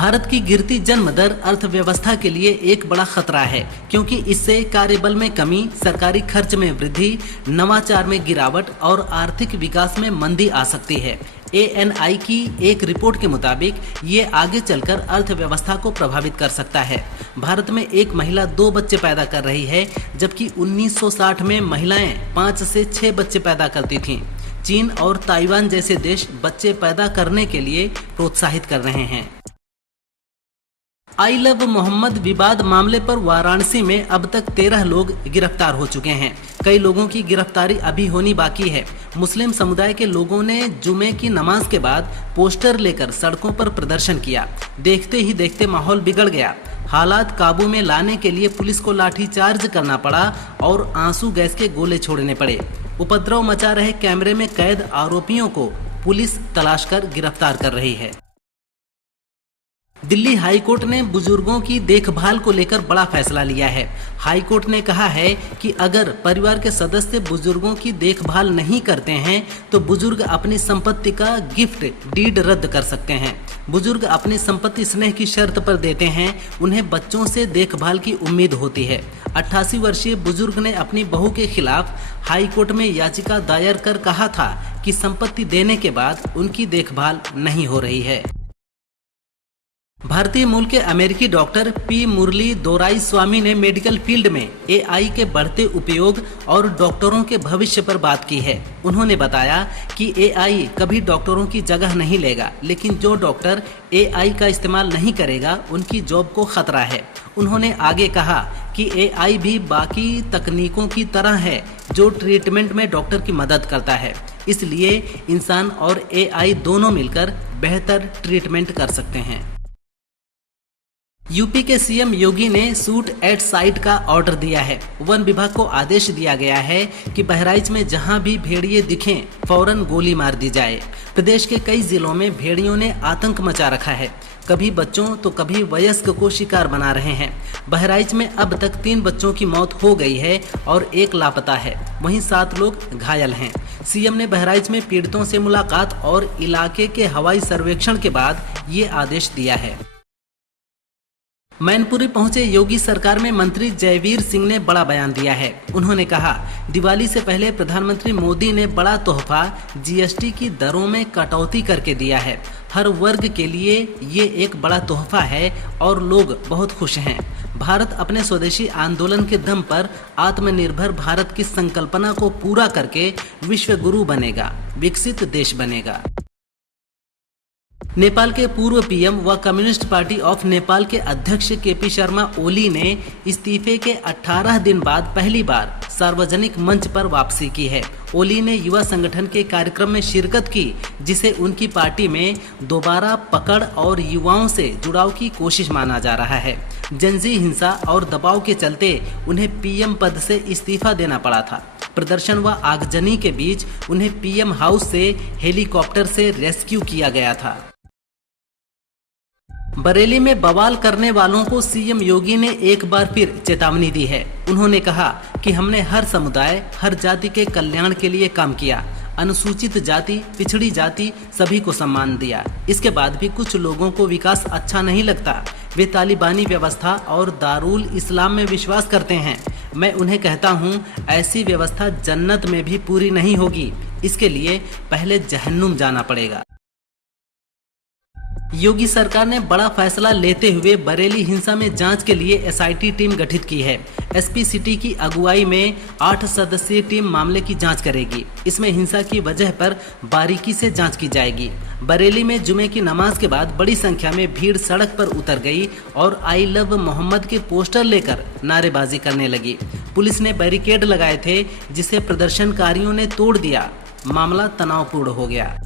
भारत की गिरती जन्म दर अर्थव्यवस्था के लिए एक बड़ा खतरा है, क्योंकि इससे कार्यबल में कमी, सरकारी खर्च में वृद्धि, नवाचार में गिरावट और आर्थिक विकास में मंदी आ सकती है। ANI की एक रिपोर्ट के मुताबिक ये आगे चलकर अर्थव्यवस्था को प्रभावित कर सकता है। भारत में एक महिला 2 बच्चे पैदा कर रही है, जबकि 1960 में महिलाएं 5 से 6 बच्चे पैदा करती थीं। चीन और ताइवान जैसे देश बच्चे पैदा करने के लिए प्रोत्साहित कर रहे हैं। आई लव मोहम्मद विवाद मामले पर वाराणसी में अब तक 13 लोग गिरफ्तार हो चुके हैं। कई लोगों की गिरफ्तारी अभी होनी बाकी है। मुस्लिम समुदाय के लोगों ने जुमे की नमाज के बाद पोस्टर लेकर सड़कों पर प्रदर्शन किया। देखते ही देखते माहौल बिगड़ गया। हालात काबू में लाने के लिए पुलिस को लाठीचार्ज करना पड़ा और आंसू गैस के गोले छोड़ने पड़े। उपद्रव मचा रहे कैमरे में कैद आरोपियों को पुलिस तलाश कर गिरफ्तार कर रही है। दिल्ली हाईकोर्ट ने बुजुर्गों की देखभाल को लेकर बड़ा फैसला लिया है। हाईकोर्ट ने कहा है कि अगर परिवार के सदस्य बुजुर्गों की देखभाल नहीं करते हैं तो बुजुर्ग अपनी संपत्ति का गिफ्ट डीड रद्द कर सकते हैं। बुजुर्ग अपनी संपत्ति स्नेह की शर्त पर देते हैं। उन्हें बच्चों से देखभाल की उम्मीद होती है। 88 वर्षीय बुजुर्ग ने अपनी बहू के खिलाफ हाईकोर्ट में याचिका दायर कर कहा था कि संपत्ति देने के बाद उनकी देखभाल नहीं हो रही है। भारतीय मूल के अमेरिकी डॉक्टर पी मुरली दोराईस्वामी ने मेडिकल फील्ड में AI के बढ़ते उपयोग और डॉक्टरों के भविष्य पर बात की है। उन्होंने बताया कि AI कभी डॉक्टरों की जगह नहीं लेगा, लेकिन जो डॉक्टर AI का इस्तेमाल नहीं करेगा उनकी जॉब को खतरा है। उन्होंने आगे कहा कि AI भी बाकी तकनीकों की तरह है जो ट्रीटमेंट में डॉक्टर की मदद करता है, इसलिए इंसान और AI दोनों मिलकर बेहतर ट्रीटमेंट कर सकते हैं। यूपी के CM योगी ने शूट एट साइट का ऑर्डर दिया है। वन विभाग को आदेश दिया गया है कि बहराइच में जहां भी भेड़िए दिखें फौरन गोली मार दी जाए। प्रदेश के कई जिलों में भेड़ियों ने आतंक मचा रखा है। कभी बच्चों तो कभी वयस्क को शिकार बना रहे हैं। बहराइच में अब तक 3 बच्चों की मौत हो गई है और 1 लापता है, वहीं 7 लोग घायल हैं। CM ने बहराइच में पीड़ितों से मुलाकात और इलाके के हवाई सर्वेक्षण के बाद ये आदेश दिया है। मैनपुरी पहुंचे योगी सरकार में मंत्री जयवीर सिंह ने बड़ा बयान दिया है। उन्होंने कहा, दिवाली से पहले प्रधानमंत्री मोदी ने बड़ा तोहफा GST की दरों में कटौती करके दिया है। हर वर्ग के लिए ये एक बड़ा तोहफा है और लोग बहुत खुश हैं। भारत अपने स्वदेशी आंदोलन के दम पर आत्मनिर्भर भारत की संकल्पना को पूरा करके विश्व गुरु बनेगा, विकसित देश बनेगा। नेपाल के पूर्व PM व कम्युनिस्ट पार्टी ऑफ नेपाल के अध्यक्ष KP शर्मा ओली ने इस्तीफे के 18 दिन बाद पहली बार सार्वजनिक मंच पर वापसी की है। ओली ने युवा संगठन के कार्यक्रम में शिरकत की, जिसे उनकी पार्टी में दोबारा पकड़ और युवाओं से जुड़ाव की कोशिश माना जा रहा है। जनजी हिंसा और दबाव के चलते उन्हें PM पद से इस्तीफा देना पड़ा था। प्रदर्शन व आगजनी के बीच उन्हें PM हाउस से हेलीकॉप्टर से रेस्क्यू किया गया था। बरेली में बवाल करने वालों को CM योगी ने एक बार फिर चेतावनी दी है। उन्होंने कहा कि हमने हर समुदाय, हर जाति के कल्याण के लिए काम किया। अनुसूचित जाति, पिछड़ी जाति सभी को सम्मान दिया। इसके बाद भी कुछ लोगों को विकास अच्छा नहीं लगता। वे तालिबानी व्यवस्था और दारुल इस्लाम में विश्वास करते हैं। मैं उन्हें कहता हूँ, ऐसी व्यवस्था जन्नत में भी पूरी नहीं होगी। इसके लिए पहले जहन्नुम जाना पड़ेगा। योगी सरकार ने बड़ा फैसला लेते हुए बरेली हिंसा में जांच के लिए SIT टीम गठित की है। SP सिटी की अगुवाई में 8 सदस्यीय टीम मामले की जांच करेगी। इसमें हिंसा की वजह पर बारीकी से जांच की जाएगी। बरेली में जुमे की नमाज के बाद बड़ी संख्या में भीड़ सड़क पर उतर गई और आई लव मोहम्मद के पोस्टर लेकर नारेबाजी करने लगी। पुलिस ने बैरिकेड लगाए थे, जिसे प्रदर्शनकारियों ने तोड़ दिया। मामला तनावपूर्ण हो गया।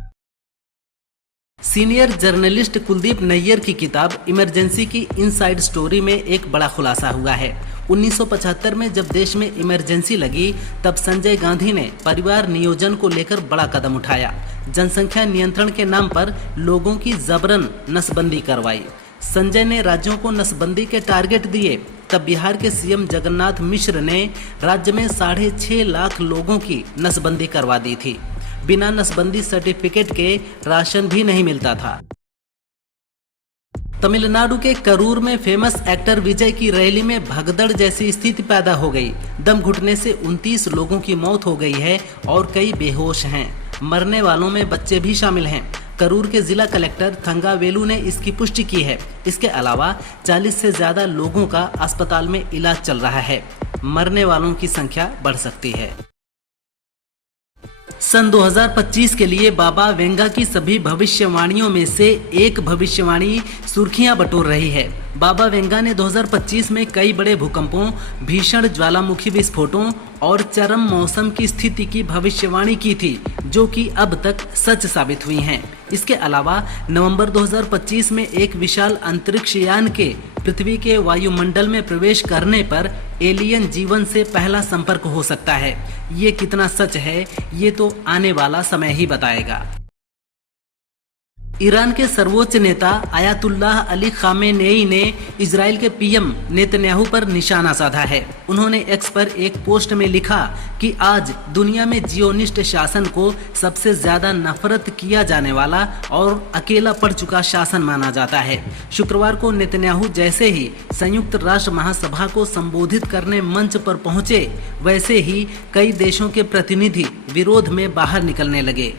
सीनियर जर्नलिस्ट कुलदीप नैयर की किताब इमरजेंसी की इनसाइड स्टोरी में एक बड़ा खुलासा हुआ है। 1975 में जब देश में इमरजेंसी लगी, तब संजय गांधी ने परिवार नियोजन को लेकर बड़ा कदम उठाया। जनसंख्या नियंत्रण के नाम पर लोगों की जबरन नसबंदी करवाई। संजय ने राज्यों को नसबंदी के टारगेट दिए। तब बिहार के CM जगन्नाथ मिश्र ने राज्य में 6.5 लाख लोगों की नसबंदी करवा दी थी। बिना नसबंदी सर्टिफिकेट के राशन भी नहीं मिलता था। तमिलनाडु के करूर में फेमस एक्टर विजय की रैली में भगदड़ जैसी स्थिति पैदा हो गई। दम घुटने से 29 लोगों की मौत हो गई है और कई बेहोश हैं। मरने वालों में बच्चे भी शामिल हैं। करूर के जिला कलेक्टर थंगावेलु ने इसकी पुष्टि की है। इसके अलावा 40 से ज्यादा लोगों का अस्पताल में इलाज चल रहा है। मरने वालों की संख्या बढ़ सकती है। सन 2025 के लिए बाबा वेंगा की सभी भविष्यवाणियों में से एक भविष्यवाणी सुर्खियां बटोर रही है। बाबा वेंगा ने 2025 में कई बड़े भूकंपों, भीषण ज्वालामुखी विस्फोटों और चरम मौसम की स्थिति की भविष्यवाणी की थी, जो कि अब तक सच साबित हुई हैं। इसके अलावा नवंबर 2025 में एक विशाल अंतरिक्ष यान के पृथ्वी के वायुमंडल में प्रवेश करने पर एलियन जीवन से पहला संपर्क हो सकता है। ये कितना सच है, ये तो आने वाला समय ही बताएगा। ईरान के सर्वोच्च नेता आयतुल्लाह अली खामेनेई ने इजराइल के पीएम नेतन्याहू पर निशाना साधा है। उन्होंने एक्स पर एक पोस्ट में लिखा कि आज दुनिया में जियोनिस्ट शासन को सबसे ज्यादा नफरत किया जाने वाला और अकेला पड़ चुका शासन माना जाता है। शुक्रवार को नेतन्याहू जैसे ही संयुक्त राष्ट्र महासभा को संबोधित करने मंच पर पहुंचे, वैसे ही कई देशों के प्रतिनिधि विरोध में बाहर निकलने लगे।